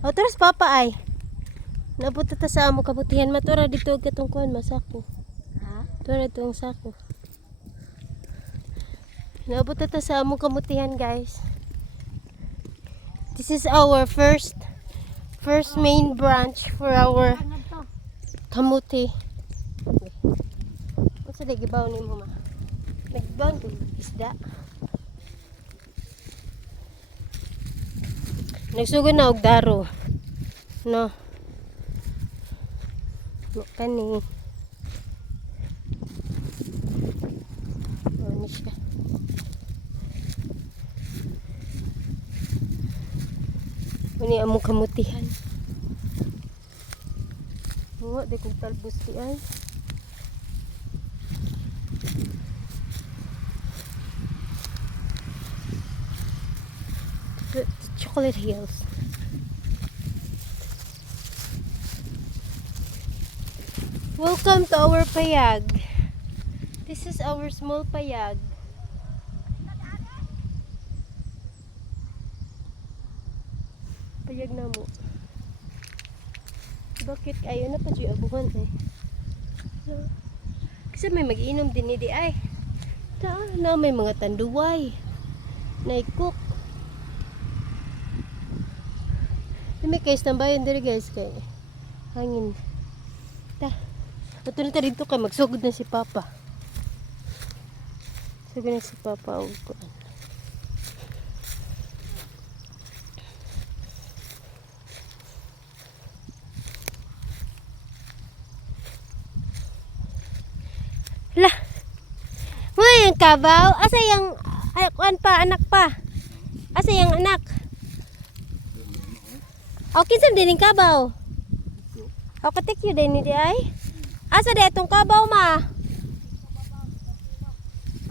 O teras papa ay. Nabuta ta sa amo kabutihan matura dito katong kuan masako. Ha? Tura itong sako. Nabuta ta sa amo kabutihan guys. This is our first main branch for our Ano to? kamuti. Unsa day gibaw nimo ma? Nagbaw ko isda. Nagsugod na og daro. No. Kani. Ano siya? Ini among kamutihan. Nga, di kong talbos di ay. The chocolate hills. Welcome to our payag. This is our small payag. Payag na mo. Bakit ayaw na pa siya abuhan eh. Kasi may mag-inom din di ay. Na may mga tanduway. Naikok. May guys tambayan diri guys kay hangin. Ato na ta dito kay magsugod na si Papa. Sugod na si Papa og kuan. Lah. Hoy, ang kabaw, asa yang kuan pa anak pa? Asa yang anak? Aw kinsa din ning kabaw? Aw katikyo din ni di ay. Asa di atong kabaw ma?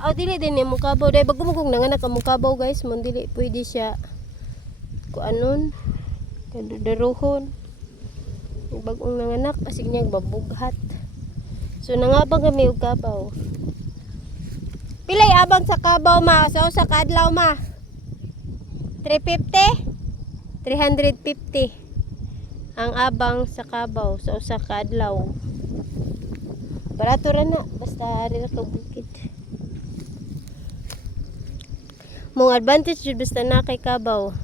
Aw dili din ni mo kabaw dai bagumugong nanganak ang kabaw guys, mo dili pwede siya kuanon kadaruhon. Bagong nanganak asig niya babughat. So nangabang kami og kabaw. Pilay abang sa kabaw ma, sa usa ka adlaw ma. 350? 350 ang abang sa kabaw sa usa ka adlaw. Barato ra na basta ari ra ka bukid. Mong advantage jud basta na kay kabaw.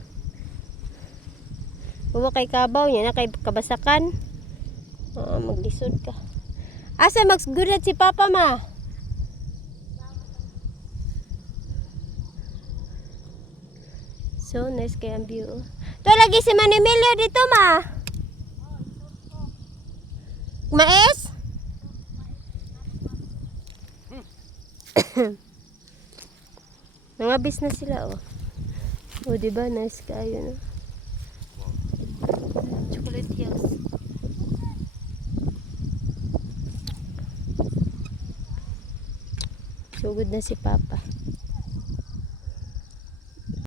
Wa kay kabaw nya na kay kabasakan. Maglisod ka. Asa magsgurat si Papa ma? So nice kay ang view. To lagi si Manimilio dito ma. Mais? Nangabis na sila oh. Oh, di ba nice kayo no? Chocolate hills. Sugod na si Papa.